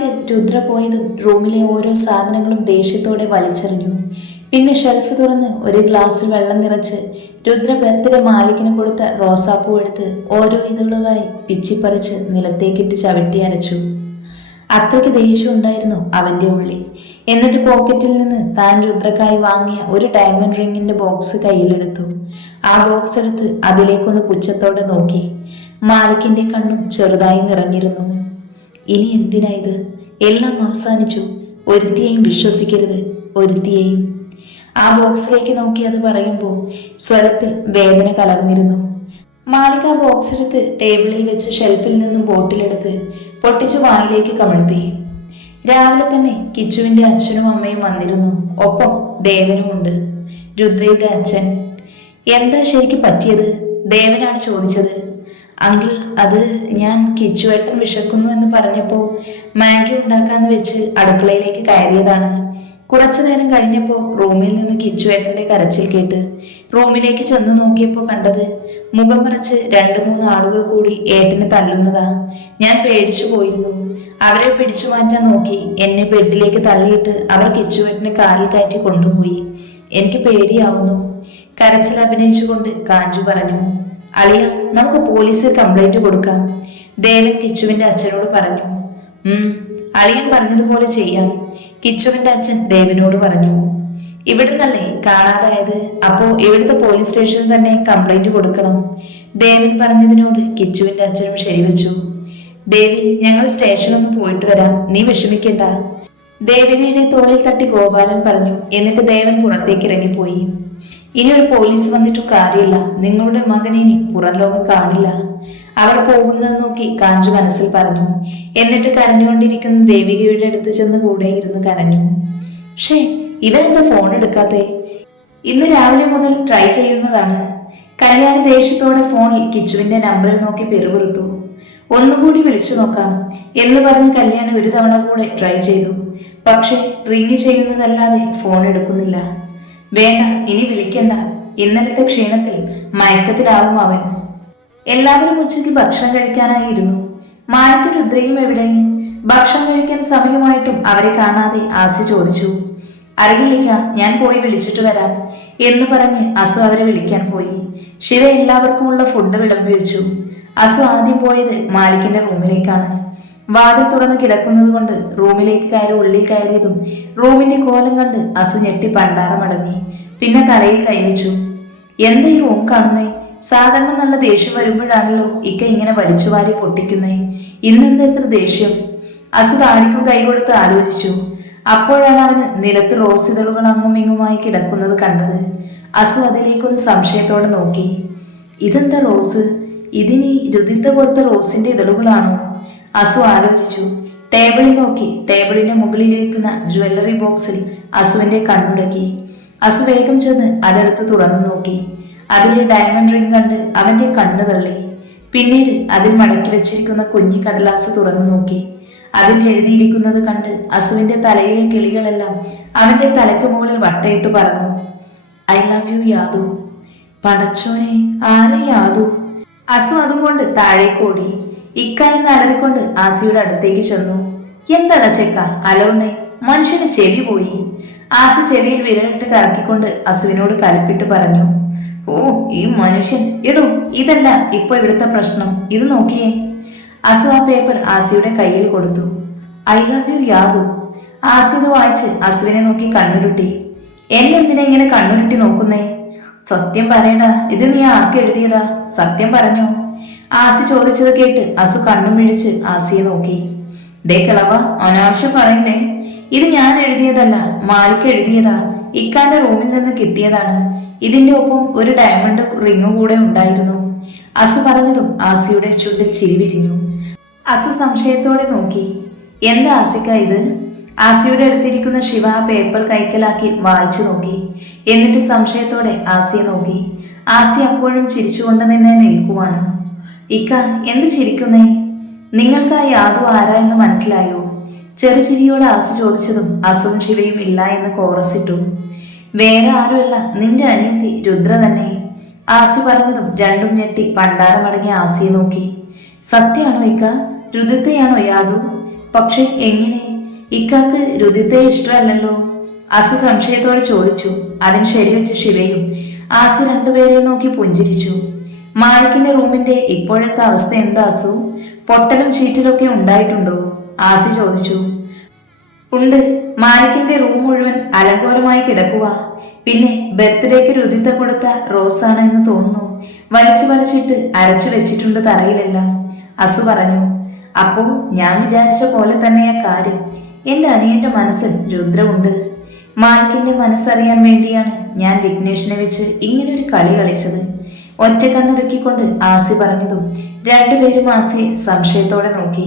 മാലിക് രുദ്ര പോയതും റൂമിലെ ഓരോ സാധനങ്ങളും ദേഷ്യത്തോടെ വലിച്ചെറിഞ്ഞു. പിന്നെ ഷെൽഫ് തുറന്ന് ഒരു ഗ്ലാസ്സിൽ വെള്ളം നിറച്ച് രുദ്ര ബർത്ത്ഡേ മാലിക്കിന് കൊടുത്ത റോസാപ്പൂ എടുത്ത് ഓരോ ഇതളുകളായി പിച്ചിപ്പറിച്ച് നിലത്തേക്കിട്ട് ചവിട്ടി അരച്ചു. അത്രയ്ക്ക് ദേഷ്യം ഉണ്ടായിരുന്നു അവൻ്റെ ഉള്ളിൽ. എന്നിട്ട് പോക്കറ്റിൽ നിന്ന് താൻ രുദ്രക്കായി വാങ്ങിയ ഒരു ഡയമണ്ട് റിങ്ങിന്റെ ബോക്സ് കയ്യിലെടുത്തു. ആ ബോക്സ് എടുത്ത് അതിലേക്കൊന്ന് പുച്ഛത്തോടെ നോക്കി. മാലിക്കിന്റെ കണ്ണും ചെറുതായി നിറഞ്ഞിരുന്നു. ഇനി എന്തിനാ ഇത്? എല്ലാം അവസാനിച്ചു. ഒരുത്തിയെയും വിശ്വസിക്കരുത്, ഒരുത്തിയെയും. ആ ബോക്സിലേക്ക് നോക്കി അത് പറയുമ്പോൾ സ്വരത്തിൽ വേദന കലർന്നിരുന്നു. മാലിക് ആ ബോക്സ് എടുത്ത് ടേബിളിൽ വെച്ച് ഷെൽഫിൽ നിന്നും ബോട്ടിലെടുത്ത് പൊട്ടിച്ച് വായിലേക്ക് കമഴ്ത്തി. രാവിലെ തന്നെ കിച്ചുവിന്റെ അച്ഛനും അമ്മയും വന്നിരുന്നു. ഒപ്പം ദേവനും ഉണ്ട്, രുദ്രയുടെ അച്ഛൻ. എന്താ ശരിക്കും പറ്റിയത്? ദേവനാണ് ചോദിച്ചത്. അങ്കിൾ, അത് ഞാൻ കിച്ചുവേട്ടൻ വിശക്കുന്നു എന്ന് പറഞ്ഞപ്പോൾ മാഗി ഉണ്ടാക്കാന്ന് വെച്ച് അടുക്കളയിലേക്ക് കയറിയതാണ്. കുറച്ചു നേരം കഴിഞ്ഞപ്പോൾ റൂമിൽ നിന്ന് കിച്ചുവേട്ടന്റെ കരച്ചിൽ കേട്ട് റൂമിലേക്ക് ചെന്ന് നോക്കിയപ്പോൾ കണ്ടത് മുഖം മറച്ച് 2-3 ആളുകൾ കൂടി ഏട്ടനെ തല്ലുന്നതാ. ഞാൻ പേടിച്ചു പോയിരുന്നു. അവരെ പിടിച്ചു മാറ്റാൻ നോക്കി. എന്നെ ബെഡിലേക്ക് തള്ളിയിട്ട് അവർ കിച്ചുവേട്ടനെ കാറിൽ കയറ്റി കൊണ്ടുപോയി. എനിക്ക് പേടിയാവുന്നു. കരച്ചിൽ അഭിനയിച്ചുകൊണ്ട് കാഞ്ചു പറഞ്ഞു. അളിയ, നമുക്ക് പോലീസിൽ കംപ്ലൈന്റ് കൊടുക്കാം, ദേവൻ കിച്ചുവിന്റെ അച്ഛനോട് പറഞ്ഞു. അളിയൻ പറഞ്ഞതുപോലെ ചെയ്യാം, കിച്ചുവിന്റെ അച്ഛൻ ദേവനോട് പറഞ്ഞു. ഇവിടുന്നല്ലേ കാണാതായത്? അപ്പോ ഇവിടുത്തെ പോലീസ് സ്റ്റേഷനിൽ തന്നെ കംപ്ലൈന്റ് കൊടുക്കണം, ദേവൻ പറഞ്ഞതിനോട് കിച്ചുവിന്റെ അച്ഛനും ശരിവെച്ചു. ദേവി, ഞങ്ങൾ സ്റ്റേഷനൊന്ന് പോയിട്ട് വരാം, നീ വിഷമിക്കണ്ട, ദേവികയുടെ തോളിൽ തട്ടി ഗോപാലൻ പറഞ്ഞു. എന്നിട്ട് ദേവൻ പുറത്തേക്ക് ഇറങ്ങിപ്പോയി. ഇനി ഒരു പോലീസ് വന്നിട്ടും കാര്യമില്ല, നിങ്ങളുടെ മകനെ ഇനി പുറം ലോകം കാണില്ല. അവർ പോകുന്നത് നോക്കി കാഞ്ചു മനസ്സിൽ പറഞ്ഞു. എന്നിട്ട് കരഞ്ഞുകൊണ്ടിരിക്കുന്ന ദേവികയുടെ അടുത്ത് ചെന്ന് കൂടെ ഇരുന്ന് കരഞ്ഞു. ഷേ, ഇവരെന്താ ഫോൺ എടുക്കാത്തേ? ഇന്ന് രാവിലെ മുതൽ ട്രൈ ചെയ്യുന്നതാണ്. കല്യാണി ദേഷ്യത്തോടെ ഫോണിൽ കിച്ചുവിന്റെ നമ്പറിൽ നോക്കി പെറുപിറുത്തു. ഒന്നുകൂടി വിളിച്ചു നോക്കാം എന്ന് പറഞ്ഞ് കല്യാണി ഒരു തവണ കൂടെ ട്രൈ ചെയ്തു. പക്ഷെ റിങ് ചെയ്യുന്നതല്ലാതെ ഫോൺ എടുക്കുന്നില്ല. വേണ്ട, ഇനി വിളിക്കണ്ട, ഇന്നലത്തെ ക്ഷീണത്തിൽ മയക്കത്തിലാവും അവൻ. എല്ലാവരും ഉച്ചയ്ക്ക് ഭക്ഷണം കഴിക്കാനായിരുന്നു. മാലിക്കും രുദ്രയും എവിടെ? ഭക്ഷണം കഴിക്കാൻ സമയമായിട്ടും അവരെ കാണാതെ ആസി ചോദിച്ചു. അറിയില്ലിക്ക, ഞാൻ പോയി വിളിച്ചിട്ട് വരാം എന്ന് പറഞ്ഞ് അസു അവരെ വിളിക്കാൻ പോയി. ശിവ എല്ലാവർക്കുമുള്ള ഫുഡ് വിളമ്പി വെച്ചു. അസു ആദ്യം പോയത് മാലിക്കിന്റെ റൂമിലേക്കാണ്. വാതിൽ തുറന്ന് കിടക്കുന്നത് കൊണ്ട് റൂമിലേക്ക് കയറി ഉള്ളിൽ കയറിയതും റൂമിന്റെ കോലം കണ്ട് അസു ഞെട്ടി പണ്ടാറമടങ്ങി. പിന്നെ തലയിൽ കൈവച്ചു. എന്താ ഈ റൂം കാണുന്നേ? സാധാരണ നല്ല ദേഷ്യം വരുമ്പോഴാണല്ലോ ഇക്ക ഇങ്ങനെ വലിച്ചുവാരി പൊട്ടിക്കുന്നേ. ഇന്നെന്താ ഇത്ര ദേഷ്യം? അസു താടിക്കും കൈ കൊടുത്ത് ആലോചിച്ചു. അപ്പോഴാണ് അവന് നിലത്ത് റോസ് ഇതളുകൾ അങ്ങും ഇങ്ങുമായി കിടക്കുന്നത് കണ്ടത്. അസു അതിലേക്കൊന്ന് സംശയത്തോടെ നോക്കി. ഇതെന്താ റോസ്? ഇതിനി രുദിത്ത കൊടുത്ത റോസിന്റെ ഇതളുകളാണോ? അസു ആലോചിച്ചു. ടേബിളിൽ നോക്കി. ടേബിളിന്റെ മുകളിലിരിക്കുന്ന ജ്വല്ലറി ബോക്സിൽ അസുവിന്റെ കണ്ണുടക്കി. അസു വേഗം ചെന്ന് അതെടുത്ത് തുറന്നു നോക്കി. അതിലെ ഡയമണ്ട് റിംഗ് കണ്ട് അവന്റെ കണ്ണ് തള്ളി. പിന്നീട് അതിൽ മടക്കി വെച്ചിരിക്കുന്ന കുഞ്ഞി കടലാസ് തുറന്നു നോക്കി. അതിൽ എഴുതിയിരിക്കുന്നത് കണ്ട് അസുവിന്റെ തലയിലെ കിളികളെല്ലാം അവന്റെ തലക്ക് മുകളിൽ വട്ടയിട്ട് പറന്നു. I love you Yadu. പടച്ചോനെ, ആരെ യാദു? അസു അതും കൊണ്ട് താഴേക്കോടി. ഇക്ക എന്ന് അലറിക്കൊണ്ട് ആസിയുടെ അടുത്തേക്ക് ചെന്നു. എന്താടാ ചെക്ക അലർന്നേ? മനുഷ്യന് ചെവി പോയി. ആസി ചെവിയിൽ വിരലിട്ട് കറക്കിക്കൊണ്ട് അസുവിനോട് കലപ്പിട്ട് പറഞ്ഞു. ഓ, ഈ മനുഷ്യൻ! എടോ, ഇതല്ല ഇപ്പൊ ഇവിടുത്തെ പ്രശ്നം, ഇത് നോക്കിയേ. അസു ആ പേപ്പർ ആസിയുടെ കയ്യിൽ കൊടുത്തു. I love you Yadu. Asi ഇത് വായിച്ച് അസുവിനെ നോക്കി കണ്ണുരുട്ടി. എന്നെന്തിനാ ഇങ്ങനെ കണ്ണുരുട്ടി നോക്കുന്നേ? സത്യം പറയടാ, ഇത് നീ ആർക്ക് എഴുതിയതാ? സത്യം പറഞ്ഞോ? ആസി ചോദിച്ചത് കേട്ട് അസു കണ്ണും മിഴിച്ച് ആസിയെ നോക്കി. ദേ കിളവ, അനാവശ്യം പറയില്ലേ. ഇത് ഞാൻ എഴുതിയതല്ല, മാലിക് എഴുതിയതാ. ഇക്കാന്റെ റൂമിൽ നിന്ന് കിട്ടിയതാണ്. ഇതിന്റെ ഒപ്പം ഒരു ഡയമണ്ട് റിങ് കൂടെ ഉണ്ടായിരുന്നു. അസു പറഞ്ഞതും ആസിയുടെ ചുണ്ടിൽ ചിരി വിരിഞ്ഞു. അസു സംശയത്തോടെ നോക്കി. എന്താ ആസിക്ക ഇത്? ആസിയുടെ അടുത്തിരിക്കുന്ന ശിവ ആ പേപ്പർ കൈക്കലാക്കി വായിച്ചു നോക്കി. എന്നിട്ട് സംശയത്തോടെ ആസിയെ നോക്കി. ആസി അപ്പോഴും ചിരിച്ചുകൊണ്ട് തന്നെ നിൽക്കുവാണ്. ഇക്ക, എന്ത് ചിരിക്കുന്നേ? നിങ്ങൾക്ക് ആ യാദു ആരാ എന്ന് മനസ്സിലായോ? ചെറുചിരിയോട് ആസി ചോദിച്ചതും അസുവും ശിവയും ഇല്ല എന്ന് കോറസിട്ടു. വേറെ ആരുമല്ല, നിന്റെ അനിയത്തി രുദ്ര തന്നെ. ആസി പറഞ്ഞതും രണ്ടും ഞെട്ടി പണ്ടാരമടങ്ങിയ ആസിയെ നോക്കി. സത്യമാണോ ഇക്ക? രുദ്രത്തെയാണോ യാദു? പക്ഷെ എങ്ങനെ? ഇക്കാക്ക് രുദിത്തെ ഇഷ്ടമല്ലല്ലോ. അസു സംശയത്തോടെ ചോദിച്ചു. അതിന് ശരിവെച്ച ശിവയും ആസി രണ്ടുപേരെയും നോക്കി പുഞ്ചിരിച്ചു. മാലിക്കിന്റെ റൂമിന്റെ ഇപ്പോഴത്തെ അവസ്ഥ എന്താ അസു? പൊട്ടലും ചീറ്റലൊക്കെ ഉണ്ടായിട്ടുണ്ടോ? ആസി ചോദിച്ചു. ഉണ്ട്. മാലിക്കിന്റെ റൂം മുഴുവൻ അലങ്കോലമായി കിടക്കുക. പിന്നെ ബർത്ത്ഡേക്ക് രുദിത്ത കൊടുത്ത റോസാണ് എന്ന് തോന്നുന്നു. വലിച്ചു വലിച്ചിട്ട് അരച്ചു വെച്ചിട്ടുണ്ട് തറയിലെല്ലാം, അസു പറഞ്ഞു. അപ്പോ ഞാൻ വിചാരിച്ച പോലെ തന്നെയാ കാര്യം. എന്റെ അനിയന്റെ മനസ്സിൽ രുദ്രമുണ്ട്. മാലിക്കിന്റെ മനസ്സറിയാൻ വേണ്ടിയാണ് ഞാൻ വിഘ്നേഷിനെ വെച്ച് ഇങ്ങനെ ഒരു കളി കളിച്ചത്. ഒറ്റ കണ്ണിറക്കിക്കൊണ്ട് ആസി പറഞ്ഞതും രണ്ടുപേരും ആസിയെ സംശയത്തോടെ നോക്കി.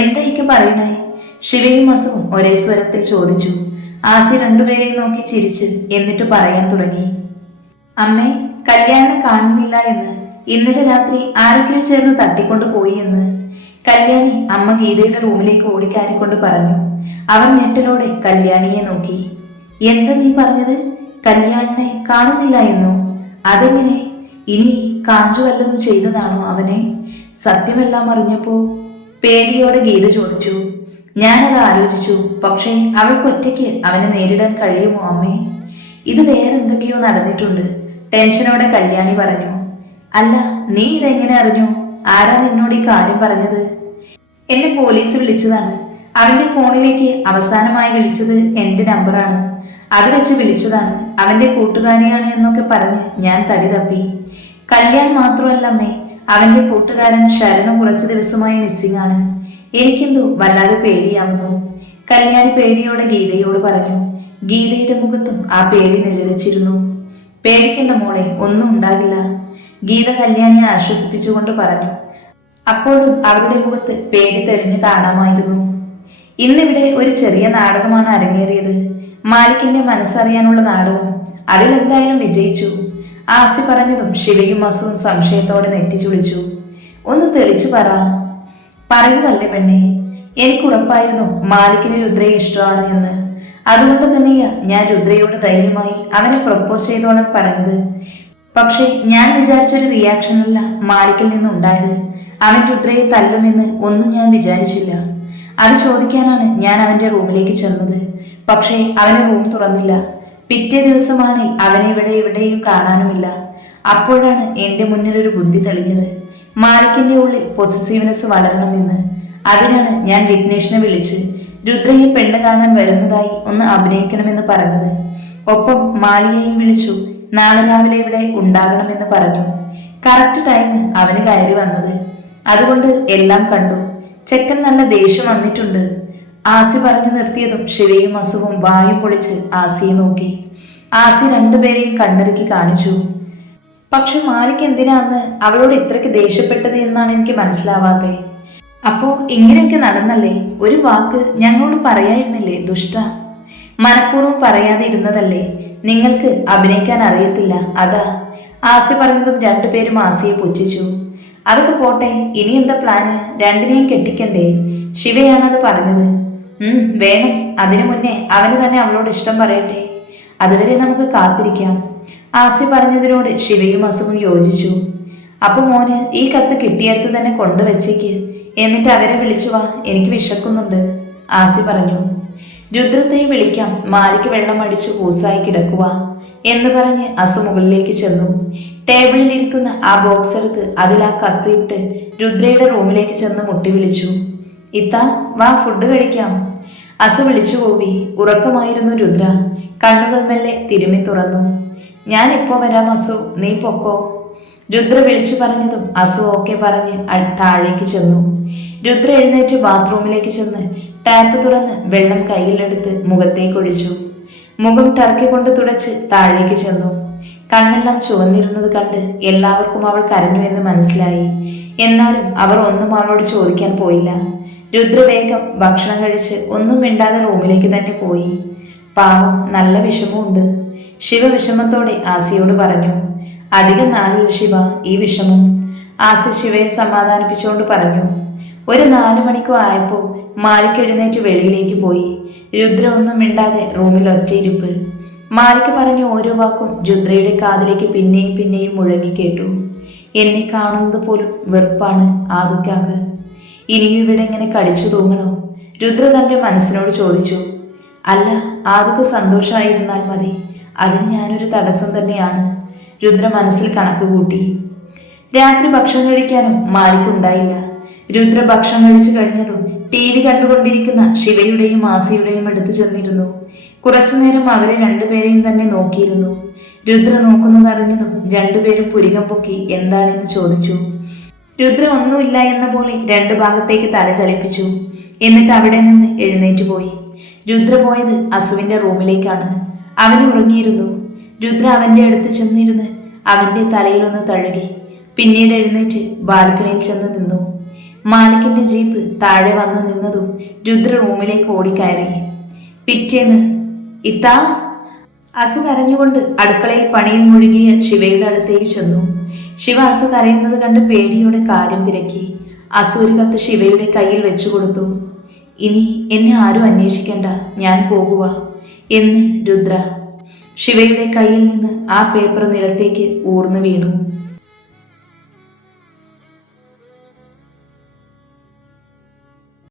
എന്തായിരിക്കും പറയണേ? ശിവയും അസുവും ഒരേ സ്വരത്തിൽ ചോദിച്ചു. ആസി രണ്ടുപേരെയും നോക്കി ചിരിച്ച് എന്നിട്ട് പറയാൻ തുടങ്ങി. അമ്മേ, കല്യാണിനെ കാണുന്നില്ല എന്ന് ഇന്നലെ രാത്രി ആരൊക്കെയോ ചേർന്ന് തട്ടിക്കൊണ്ടു പോയി എന്ന്. കല്യാണി അമ്മ ഗീതയുടെ റൂമിലേക്ക് ഓടിക്കയറിക്കൊണ്ട് പറഞ്ഞു. അവർ ഞെട്ടലോടെ കല്യാണിയെ നോക്കി. എന്താ നീ പറഞ്ഞത്? കല്യാണിനെ കാണുന്നില്ല എന്നോ? അതെങ്ങനെ? ഇനി കാഞ്ചു വല്ലതും ചെയ്തതാണോ അവനെ? സത്യമെല്ലാം അറിഞ്ഞപ്പോ പേടിയോടെ ഗീത ചോദിച്ചു. ഞാനത് ആലോചിച്ചു. പക്ഷേ അവൾക്ക് ഒറ്റയ്ക്ക് അവനെ നേരിടാൻ കഴിയുമോ അമ്മേ? ഇത് വേറെന്തൊക്കെയോ നടന്നിട്ടുണ്ട്, ടെൻഷനോടെ കല്യാണി പറഞ്ഞു. അല്ല, നീ ഇതെങ്ങനെ അറിഞ്ഞു? ആരാ നിന്നോട് ഈ കാര്യം പറഞ്ഞത്? എന്നെ പോലീസ് വിളിച്ചതാണ്. അവന്റെ ഫോണിലേക്ക് അവസാനമായി വിളിച്ചത് എന്റെ നമ്പറാണ്. അത് വെച്ച് വിളിച്ചതാണ്. അവന്റെ കൂട്ടുകാരിയാണ് എന്നൊക്കെ പറഞ്ഞ് ഞാൻ തടി തപ്പി. കല്യാൺ മാത്രമല്ല അമ്മേ, അവന്റെ കൂട്ടുകാരൻ ശരണും കുറച്ചു ദിവസമായി മിസ്സിംഗ് ആണ്. എനിക്കെന്തോ വല്ലാതെ പേടിയാവുന്നു. കല്യാണി പേടിയോടെ ഗീതയോട് പറഞ്ഞു. ഗീതയുടെ മുഖത്തും ആ പേടി നിഴലിച്ചിരുന്നു. പേടിക്കണ്ട മോളെ, ഒന്നും ഉണ്ടാകില്ല, ഗീത കല്യാണിയെ ആശ്വസിപ്പിച്ചുകൊണ്ട് പറഞ്ഞു. അപ്പോഴും അവരുടെ മുഖത്ത് പേടി തെളിഞ്ഞു കാണാമായിരുന്നു. ഇന്നിവിടെ ഒരു ചെറിയ നാടകമാണ് അരങ്ങേറിയത്. മാലിക്കിന്റെ മനസ്സറിയാനുള്ള നാടകം. അതിലെന്തായാലും വിജയിച്ചു. ആസി പറഞ്ഞതും ശിവയും അസുവും സംശയത്തോടെ നെറ്റിച്ചുളിച്ചു. ഒന്ന് തെളിച്ചു പറയുമല്ലേ പെണ്ണെ. എനിക്കുറപ്പായിരുന്നു മാലിക്കിന് രുദ്രയെ ഇഷ്ടമാണ് എന്ന്. അതുകൊണ്ട് തന്നെയാ ഞാൻ രുദ്രയോട് ധൈര്യമായി അവനെ പ്രപ്പോസ് ചെയ്തോണം പറഞ്ഞത്. പക്ഷേ ഞാൻ വിചാരിച്ചൊരു റിയാക്ഷനല്ല മാലിക്കിൽ നിന്നുണ്ടായത്. അവൻ രുദ്രയെ തല്ലുമെന്ന് ഒന്നും ഞാൻ വിചാരിച്ചില്ല. അത് ചോദിക്കാനാണ് ഞാൻ അവന്റെ റൂമിലേക്ക് ചെന്നത്. പക്ഷേ അവന് റൂം തുറന്നില്ല. പിറ്റേ ദിവസമാണ് അവനെ ഇവിടെയും കാണാനുമില്ല. അപ്പോഴാണ് എന്റെ മുന്നിൽ ഒരു ബുദ്ധി തെളിഞ്ഞത്. മാലിക്കിന്റെ ഉള്ളിൽ പൊസസീവ്നെസ് വളരണമെന്ന്. അതിനാണ് ഞാൻ വിഘ്നേഷിനെ വിളിച്ച് രുദ്രയെ പെണ്ണ് കാണാൻ വരുന്നതായി ഒന്ന് അഭിനയിക്കണമെന്ന് പറഞ്ഞത്. ഒപ്പം മാലിയെയും വിളിച്ചു നാളെ രാവിലെ ഇവിടെ ഉണ്ടാകണമെന്ന് പറഞ്ഞു. കറക്റ്റ് ടൈം അവന് കയറി വന്നത്. അതുകൊണ്ട് എല്ലാം കണ്ടു. ചെക്കൻ നല്ല ദേഷ്യം വന്നിട്ടുണ്ട്. ആസി പറഞ്ഞു നിർത്തിയതും ശിവയും അസുവും വായും പൊളിച്ച് ആസിയെ നോക്കി. ആസി രണ്ടുപേരെയും കണ്ണിറുക്കി കാണിച്ചു. പക്ഷെ മാലിക് എന്തിനാന്ന് അവളോട് ഇത്രയ്ക്ക് ദേഷ്യപ്പെട്ടത് എന്നാണ് എനിക്ക് മനസ്സിലാവാത്തേ. അപ്പോ ഇങ്ങനെയൊക്കെ നടന്നല്ലേ? ഒരു വാക്ക് ഞങ്ങളോട് പറയായിരുന്നില്ലേ ദുഷ്ട? മനഃപൂർവ്വം പറയാതെ ഇരുന്നതല്ലേ? നിങ്ങൾക്ക് അഭിനയിക്കാൻ അറിയത്തില്ല, അതാ. ആസി പറഞ്ഞതും രണ്ടുപേരും ആസിയെ പുച്ഛിച്ചു. അതൊക്കെ പോട്ടെ, ഇനി എന്താ പ്ലാന്? രണ്ടിനെയും കെട്ടിക്കണ്ടേ? ശിവയാണത് പറഞ്ഞത്. വേണം. അതിനു മുന്നേ അവന് തന്നെ അവളോട് ഇഷ്ടം പറയട്ടെ. അതുവരെ നമുക്ക് കാത്തിരിക്കാം. ആസി പറഞ്ഞതിനോട് ശിവയും അസുവും യോജിച്ചു. അപ്പൊ മോന് ഈ കത്ത് കിട്ടിയടുത്ത് തന്നെ കൊണ്ടുവച്ചേക്ക്. എന്നിട്ട് അവരെ വിളിച്ചു വാ, എനിക്ക് വിശക്കുന്നുണ്ട്, ആസി പറഞ്ഞു. രുദ്രത്തെ വിളിക്കാം, മാലിക്ക് വെള്ളം അടിച്ചു കൂസായി കിടക്കുക എന്ന് പറഞ്ഞ് അസു മുകളിലേക്ക് ചെന്നു. ടേബിളിലിരിക്കുന്ന ആ ബോക്സ് എടുത്ത് അതിൽ ആ കത്തിയിട്ട് രുദ്രയുടെ റൂമിലേക്ക് ചെന്ന് മുട്ടി വിളിച്ചു. ഇത്താ വാ, ഫുഡ് കഴിക്കാം. അസു വിളിച്ചു പോവി. ഉറക്കമായിരുന്നു രുദ്ര. കണ്ണുകൾ മെല്ലെ തിരുമ്മി തുറന്നു. ഞാൻ ഇപ്പോൾ വരാം അസു, നീ പൊക്കോ. രുദ്ര വിളിച്ചു പറഞ്ഞതും അസു ഓക്കെ പറഞ്ഞ് താഴേക്ക് ചെന്നു. രുദ്ര എഴുന്നേറ്റ് ബാത്റൂമിലേക്ക് ചെന്ന് ടാപ്പ് തുറന്ന് വെള്ളം കയ്യിലെടുത്ത് മുഖത്തേക്കൊഴിച്ചു. മുഖം ടർക്കി കൊണ്ട് തുടച്ച് താഴേക്ക് ചെന്നു. കണ്ണെല്ലാം ചുവന്നിരുന്നത് കണ്ട് എല്ലാവർക്കും അവൾ കരഞ്ഞു എന്ന് മനസ്സിലായി. എന്നാലും അവർ ഒന്നും അവളോട് ചോദിക്കാൻ പോയില്ല. രുദ്ര വേഗം ഭക്ഷണം കഴിച്ച് ഒന്നും മിണ്ടാതെ റൂമിലേക്ക് തന്നെ പോയി. പാവം, നല്ല വിഷമമുണ്ട്, ശിവ വിഷമത്തോടെ ആസിയോട് പറഞ്ഞു. അധികം നാളിൽ ശിവ ഈ വിഷമം, ആസി ശിവയെ സമാധാനിപ്പിച്ചുകൊണ്ട് പറഞ്ഞു. ഒരു 4 മണിക്കോ ആയപ്പോൾ മാലിക് എഴുന്നേറ്റ് വെളിയിലേക്ക് പോയി. രുദ്ര ഒന്നും മിണ്ടാതെ റൂമിൽ ഒറ്റയിരിപ്പ്. മാലിക് പറഞ്ഞ ഓരോ വാക്കും രുദ്രയുടെ കാതിലേക്ക് പിന്നെയും പിന്നെയും മുഴങ്ങിക്കേട്ടു. എന്നെ കാണുന്നത് പോലും വെറുപ്പാണ് ആദുക്കാക്ക്. ഇനിയും ഇവിടെ ഇങ്ങനെ കടിച്ചു തൂങ്ങണോ? രുദ്ര തൻ്റെ മനസ്സിനോട് ചോദിച്ചു. അല്ല, ആദ്യമൊക്കെ സന്തോഷമായിരുന്നാൽ മതി, അതിന് ഞാനൊരു തടസ്സം തന്നെയാണ്. രുദ്ര മനസ്സിൽ കണക്ക് കൂട്ടി. രാത്രി ഭക്ഷണം കഴിക്കാനും മാലിക്കുണ്ടായില്ല. രുദ്ര ഭക്ഷണം കഴിച്ചു കഴിഞ്ഞതും TV കണ്ടുകൊണ്ടിരിക്കുന്ന ശിവയുടെയും ആസിയുടെയും അടുത്ത് ചെന്നിരുന്നു. കുറച്ചുനേരം അവരെ രണ്ടുപേരെയും തന്നെ നോക്കിയിരുന്നു. രുദ്ര നോക്കുന്നതറിഞ്ഞതും രണ്ടുപേരും പുരികം പൊക്കി എന്താണെന്ന് ചോദിച്ചു. രുദ്ര ഒന്നുമില്ല എന്ന പോലെ രണ്ട് ഭാഗത്തേക്ക് തല ചലിപ്പിച്ചു. എന്നിട്ട് അവിടെ നിന്ന് എഴുന്നേറ്റ് പോയി. രുദ്ര പോയത് അസുവിന്റെ റൂമിലേക്കാണ്. അവൻ ഉറങ്ങിയിരുന്നു. രുദ്ര അവന്റെ അടുത്ത് ചെന്നിരുന്ന് അവന്റെ തലയിലൊന്ന് തഴുകി. പിന്നീട് എഴുന്നേറ്റ് ബാൽക്കണിയിൽ ചെന്ന് നിന്നു. മാലിക്കിന്റെ ജീപ്പ് താഴെ വന്ന് നിന്നതും രുദ്ര റൂമിലേക്ക് ഓടിക്കയറി. പിറ്റേന്ന് ഇത്താ, അസു കരഞ്ഞുകൊണ്ട് അടുക്കളയിൽ പണിയിൽ മുഴുകിയ ശിവയുടെ അടുത്തേക്ക് ചെന്നു. ശിവ അസു കരയുന്നത് കണ്ട് പേടിയോടെ കാര്യം തിരക്കി. അസു ഒരു കത്ത് ശിവയുടെ കയ്യിൽ വെച്ചു കൊടുത്തു. ഇനി എന്നെ ആരും അന്വേഷിക്കണ്ട, ഞാൻ പോകുക എന്ന് രുദ്ര. ശിവയുടെ കയ്യിൽ നിന്ന് ആ പേപ്പർ നിലത്തേക്ക് ഊർന്നു വീണു.